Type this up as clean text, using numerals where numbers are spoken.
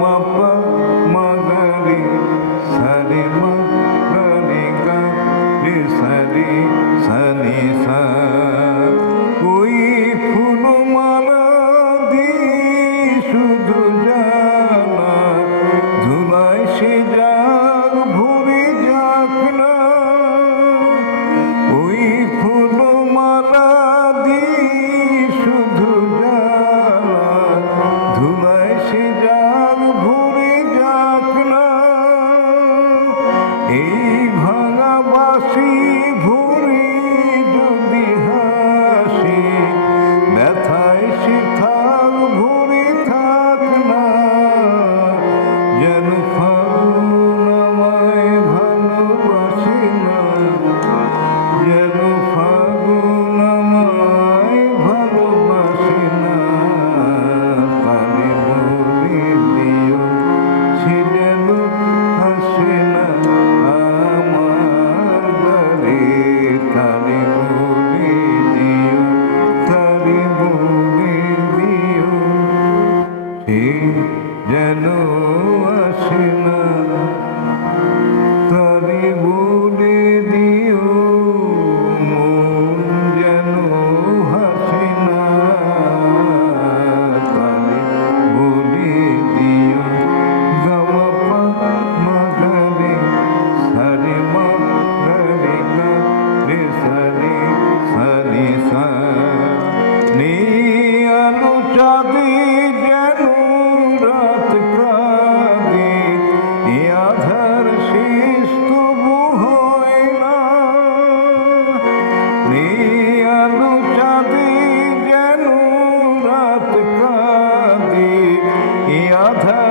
মা পা মা গা রে সা রে মা গা রে গা রে সা রে সা নি সা। ওই ফুলমালা দিয়ে শুধু জানা ধুলায় সে যাক ভরে যাক না। ওই ফুলমালা দিয়ে শুধু জানা ধুলায় সে যাক ভরে যাক না। এই ভাঙা বাঁশি ভরে যদি হাসি ব্যথায় সে থাক ভরে থাক না। যেন ফাগুন আমায় ভালোবাসে না, যেন ফাগুন আমায় ভালোবাসে না। তারে বলে দিও সে যেন হাসে না আমার ঘরে। তারে বলে দিও, তারে বলে দিও সে যেন আসে না। তারে বলে দিও মন যেন হাসে না। তারে বলে দিও গা মা পা মা গা রে সা রে মা গা রে গা রে সা রে সা নি সা। আলো চাঁদে যেন রাত কাঁদে, এ আধার শেষ তবু হয় না। আলো চাঁদে যেন রাত কাঁদে, এ আধার